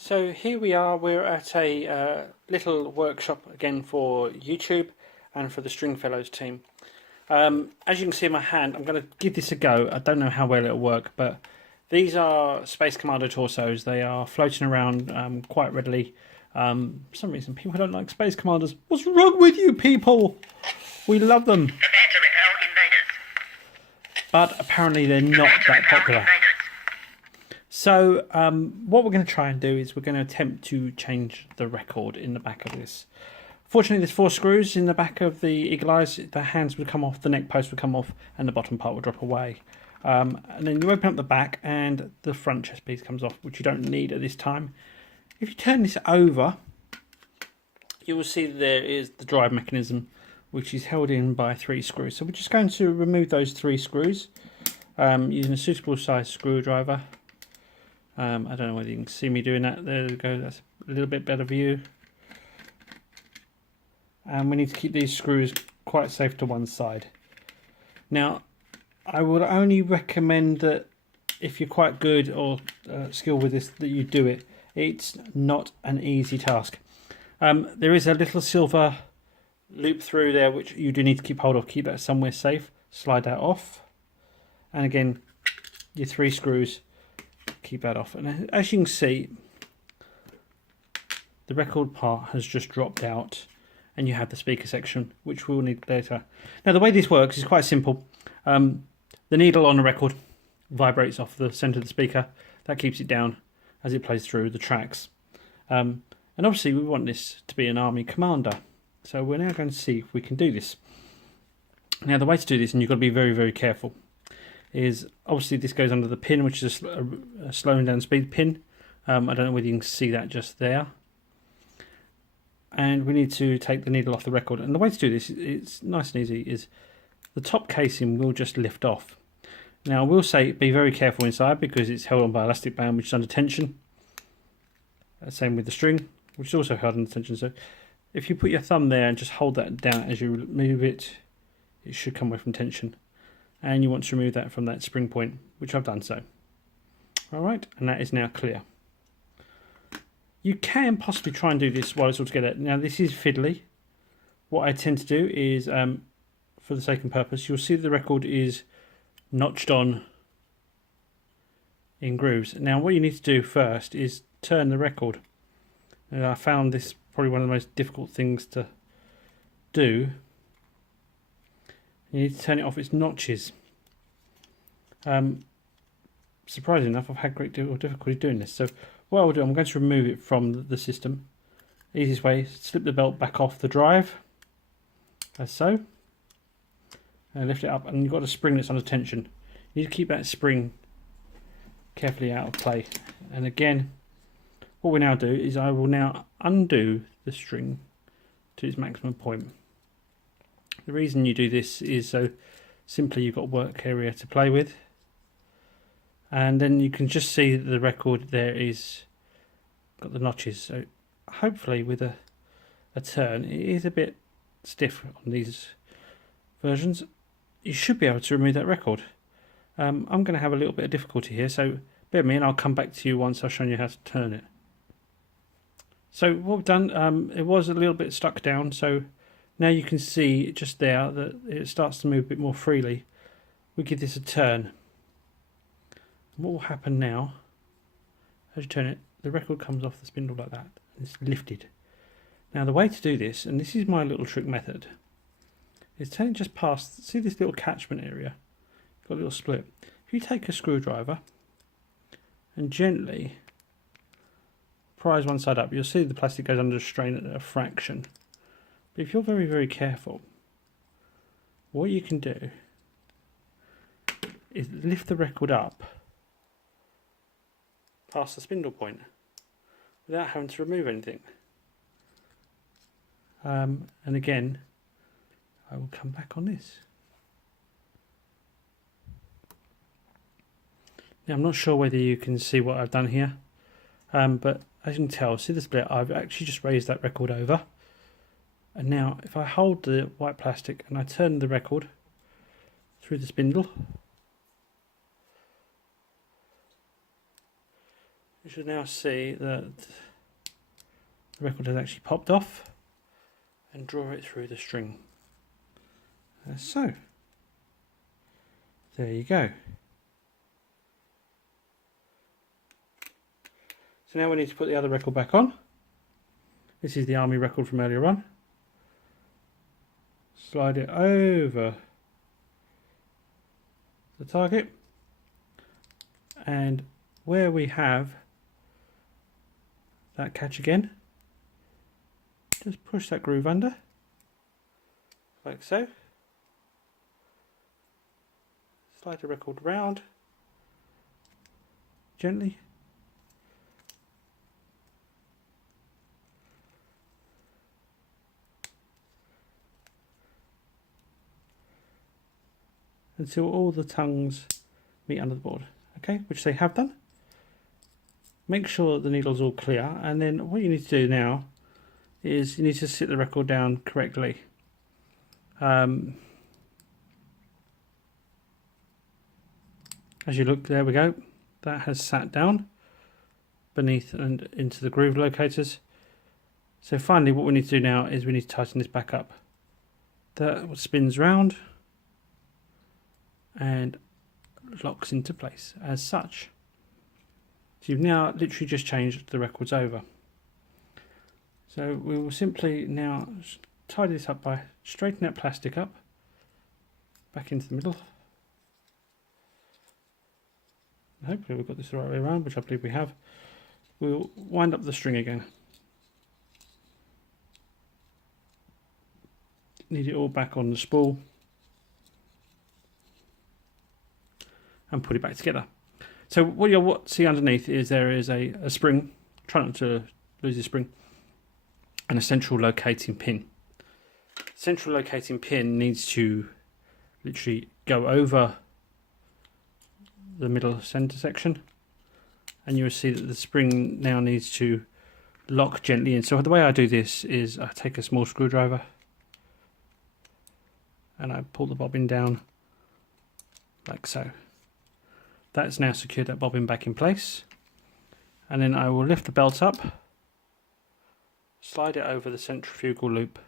So here we are, we're at a little workshop again for YouTube and for the Stringfellows team. As you can see in my hand, I'm going to give this a go. I don't know how well it'll work, but these are Space Commander torsos. They are floating around quite readily. For some reason people don't like Space Commanders. What's wrong with you people? We love them. Prepare to repel invaders. But apparently they're not that popular. So what we're going to try and do is we're going to attempt to change the record in the back of this. Fortunately, there's 4 screws in the back of the Eagle Eyes. The hands would come off, the neck post would come off, and the bottom part will drop away. And then you open up the back and the front chest piece comes off, which you don't need at this time. If you turn this over, you will see that there is the drive mechanism, which is held in by 3 screws. So we're just going to remove those 3 screws using a suitable size screwdriver. I don't know whether you can see me doing that. There we go, that's a little bit better view. And we need to keep these screws quite safe to one side. Now, I would only recommend that if you're quite good or skilled with this, that you do it. It's not an easy task. There is a little silver loop through there which you do need to keep hold of. Keep that somewhere safe. Slide that off. And again, your 3 screws. Keep that off, and as you can see, the record part has just dropped out, and you have the speaker section, which we'll need later. Now, the way this works is quite simple. The needle on the record vibrates off the centre of the speaker. That keeps it down as it plays through the tracks. And obviously, we want this to be an army commander, so we're now going to see if we can do this. Now, the way to do this, and you've got to be very, very careful, is obviously this goes under the pin, which is a slowing down speed pin. I don't know whether you can see that just there. And we need to take the needle off the record. And the way to do this, it's nice and easy, is the top casing will just lift off. Now I will say be very careful inside because it's held on by elastic band which is under tension. Same with the string, which is also held under tension. So if you put your thumb there and just hold that down as you move it, it should come away from tension. And you want to remove that from that spring point, which I've done so. Alright, and that is now clear. You can possibly try and do this while it's all together. Now this is fiddly. What I tend to do is, for the sake and purpose, you'll see the record is notched on in grooves. Now what you need to do first is turn the record. And I found this probably one of the most difficult things to do. You need to turn it off its notches. Surprisingly enough, I've had great deal of difficulty doing this. So what I'll do, I'm going to remove it from the system. Easiest way, slip the belt back off the drive, as so. And lift it up, and you've got a spring that's under tension. You need to keep that spring carefully out of play. And again, what we now do is I will now undo the string to its maximum point. The reason you do this is so simply you've got work area to play with, and then you can just see that the record there is got the notches. So hopefully with a turn, it is a bit stiff on these versions. You should be able to remove that record. I'm going to have a little bit of difficulty here, so bear with me and I'll come back to you once I've shown you how to turn it. So what we've done, it was a little bit stuck down, so now you can see just there that it starts to move a bit more freely. We give this a turn. What will happen now, as you turn it, the record comes off the spindle like that, and it's lifted. Now the way to do this, and this is my little trick method, is turn it just past, see this little catchment area? Got a little split. If you take a screwdriver and gently prise one side up, you'll see the plastic goes under strain at a fraction. If you're very, very careful, what you can do is lift the record up past the spindle point without having to remove anything. And again, I will come back on this. Now I'm not sure whether you can see what I've done here, but as you can tell, see the split, I've actually just raised that record over. And now if I hold the white plastic and I turn the record through the spindle, you should now see that the record has actually popped off, and draw it through the string. As so. There you go. So now we need to put the other record back on. This is the Army record from earlier on. Slide it over the target, and where we have that catch again, just push that groove under, like so. Slide the record round gently. Until all the tongues meet under the board, okay, which they have done. Make sure the needle's all clear, and then what you need to do now is you need to sit the record down correctly. As you look, there we go, that has sat down beneath and into the groove locators. So finally what we need to do now is we need to tighten this back up. That spins round and locks into place as such. So you've now literally just changed the records over. So we will simply now tidy this up by straightening that plastic up back into the middle. Hopefully we've got this the right way around, which I believe we have. We'll wind up the string again. Need it all back on the spool and put it back together. So what you'll see underneath is there is a spring. Try not to lose the spring, and a central locating pin. Central locating pin needs to literally go over the middle center section, and you'll see that the spring now needs to lock gently in. So the way I do this is I take a small screwdriver and I pull the bobbin down like so. That's now secured that bobbin back in place, and then I will lift the belt up, slide it over the centrifugal loop,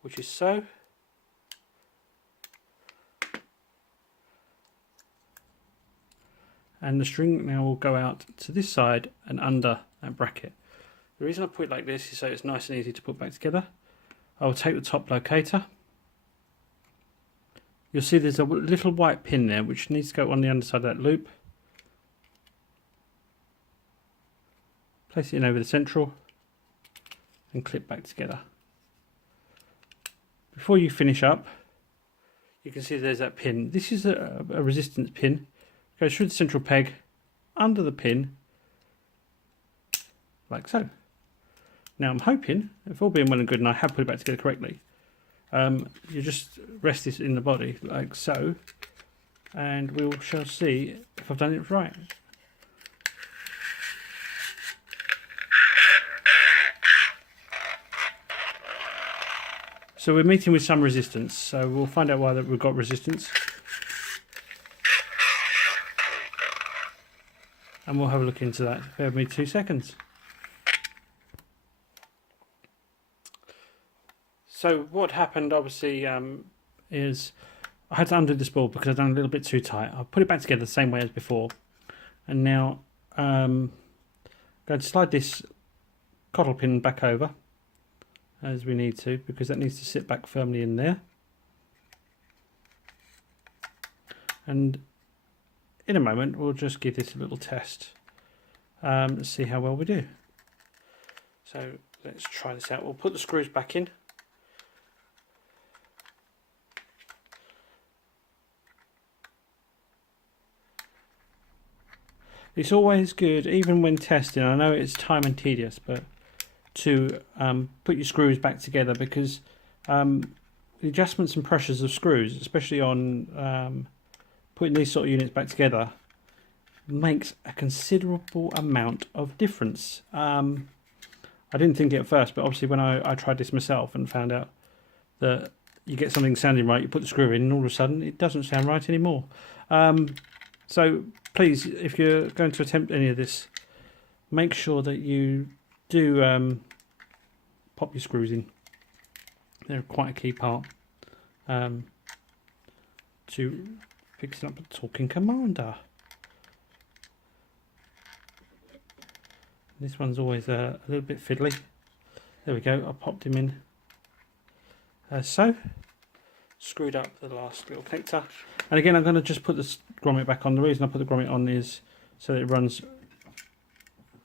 which is so. And the string now will go out to this side and under that bracket. The reason I put it like this is so it's nice and easy to put back together. I will take the top locator. You'll see there's a little white pin there which needs to go on the underside of that loop. Place it in over the central and clip back together. Before you finish up, you can see there's that pin. This is a resistance pin. Goes through the central peg, under the pin, like so. Now I'm hoping, if all being well and good and I have put it back together correctly, you just rest this in the body like so, and we shall see if I've done it right. So we're meeting with some resistance, so we'll find out why that we've got resistance. And we'll have a look into that. Bear with me 2 seconds. So what happened obviously is I had to undo this board because I'd done a little bit too tight. I'll put it back together the same way as before. And now I'm going to slide this coddle pin back over as we need to, because that needs to sit back firmly in there. And in a moment we'll just give this a little test, see how well we do. So let's try this out. We'll put the screws back in. It's always good, even when testing, I know it's time and tedious, but to put your screws back together, because the adjustments and pressures of screws, especially on putting these sort of units back together, makes a considerable amount of difference. I didn't think it at first, but obviously when I tried this myself and found out that you get something sounding right, you put the screw in and all of a sudden it doesn't sound right anymore. So please, if you're going to attempt any of this, make sure that you do pop your screws in. They're quite a key part to fixing up a talking commander. This one's always a little bit fiddly. There we go, I popped him in as so. Screwed up the last little connector. And again, I'm going to just put the grommet back on. The reason I put the grommet on is so that it runs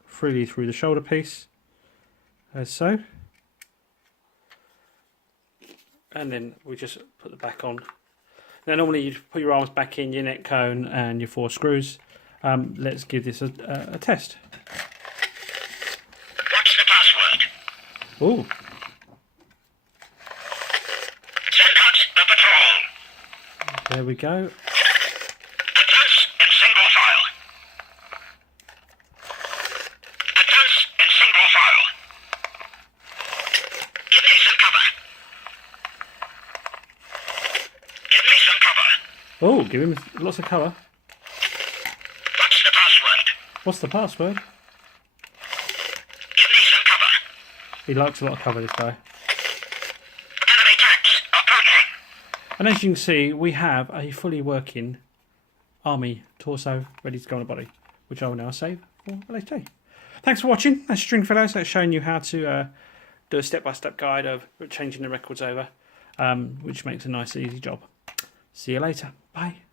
freely through the shoulder piece, as so. And then we just put the back on. Now normally you'd put your arms back in, your neck cone and your 4 screws. Let's give this a test. What's the password? Ooh. Send out the patrol. There we go. Advance in single file. Advance in single file. Give me some cover. Give me some cover. Oh, give him lots of cover. What's the password? What's the password? Give me some cover. He likes a lot of cover, this guy. Enemy tanks approaching. And as you can see, we have a fully working army torso ready to go on a body, which I will now save for a later day. Thanks for watching. That's Stringfellows. That's showing you how to do a step-by-step guide of changing the records over, which makes a nice, easy job. See you later. Bye.